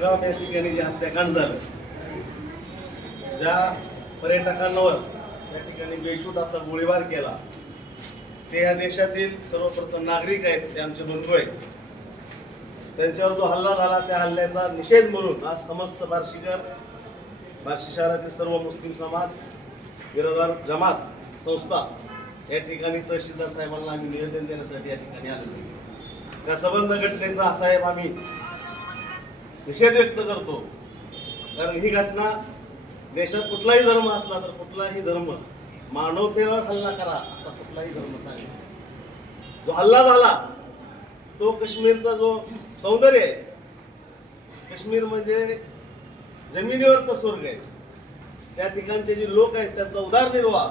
वडगाव या ठिकाणी जे हत्याकांड झालं ज्या पर्यटकांवर या ठिकाणी बेशूट असा गोळीबार केला ते या देशातील सर्वप्रथम नागरिक आहेत ते आमचे बंधू आहेत. त्यांच्यावर जो हल्ला झाला त्या हल्ल्याचा निषेध म्हणून आज समस्त बार्शीकर बार्शी शहरातील सर्व मुस्लिम समाज बिरादार जमात संस्था या ठिकाणी तहसीलदार साहेबांना आम्ही निवेदन देण्यासाठी या ठिकाणी आलो त्या संबंध घटनेचा साहेब आम्ही निषेध व्यक्त करतो. कारण ही घटना देशात कुठलाही धर्म असला तर कुठलाही धर्म मानवतेवर हल्ला करा असा कुठलाही धर्म सांगेल जो हल्ला झाला तो काश्मीरचा जो सौंदर्य आहे काश्मीर म्हणजे जमिनीवरचा स्वर्ग आहे. त्या ठिकाणचे जे लोक आहेत त्यांचा उदारनिर्वाह.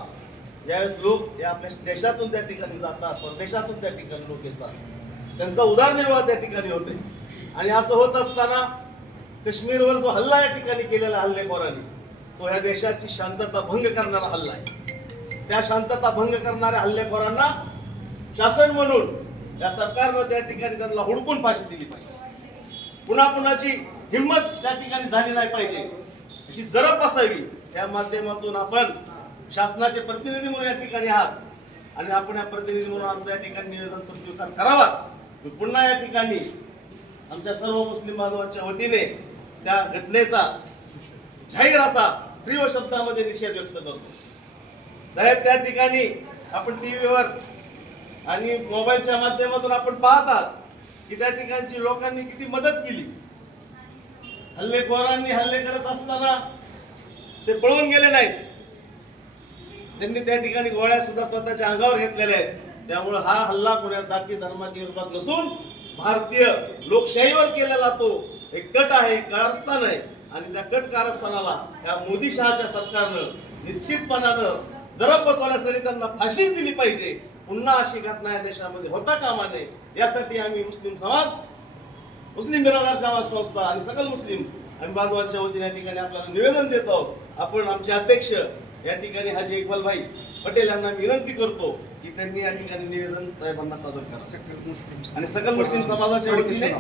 ज्यावेळेस लोक या आपल्या देशातून त्या ठिकाणी जातात परदेशातून त्या ठिकाणी लोक येतात त्यांचा उदारनिर्वाह त्या ठिकाणी होते आणि असं होत असताना काश्मीरवर जो हल्ला या ठिकाणी केलेला हल्लेखोरांनी तो ह्या देशाची शांतता भंग करणारा हल्ला आहे. त्या शांतता भंग करणाऱ्या हल्लेखोरांना शासन म्हणून या सरकारनं त्या ठिकाणी त्यांना हुडकून फाशी दिली पाहिजे. पुन्हा पुन्हाची हिंमत त्या ठिकाणी झाली नाही पाहिजे. अशी जरब असावी या माध्यमातून आपण शासनाचे प्रतिनिधी म्हणून या ठिकाणी आहात. आणि आपण या प्रतिनिधी म्हणून आमचा या ठिकाणी निवेदन तो स्वीकार करावाच. पुन्हा या ठिकाणी आमच्या सर्व मुस्लिम बांधवांच्या वतीने त्या घटनेचा जाहीर असा तीव्र शब्दामध्ये निषेध व्यक्त करतो. साहेब त्या ठिकाणी आपण टीव्हीवर आणि मोबाईलच्या माध्यमातून आपण पाहत आहात की त्या ठिकाणची लोकांनी किती मदत केली. हल्लेखोरांनी हल्ले करत असताना ते पळून गेले नाहीत. त्यांनी त्या ठिकाणी गोळ्या सुद्धा स्वतःच्या अंगावर घेतलेल्या आहेत. त्यामुळे हा हल्ला कोणा जाती धर्माच्या विरोधात नसून भारतीय लोकशाहीवर केलेला तो एक कट आहे कारस्थान आहे. आणि त्या कट कारस्थानाला या मोदी शहाच्या सरकारनं निश्चितपणानं जरब बसवण्यासाठी त्यांना फाशीच दिली पाहिजे. पुन्हा अशी घटना या देशामध्ये होता कामा नये. यासाठी आम्ही मुस्लिम समाज मुस्लिम बिरादार समाज संस्था आणि सकल मुस्लिम आम्ही बांधवांच्या वतीने या ठिकाणी आपल्याला निवेदन देत आहोत. आपण आमचे अध्यक्ष या ठिकाणी हाजी इक्बाल भाई पटेल यांना विनंती करतो की त्यांनी या ठिकाणी निवेदन साहेबांना सादर करा. आणि सकल मुस्लिम समाजाच्या वतीने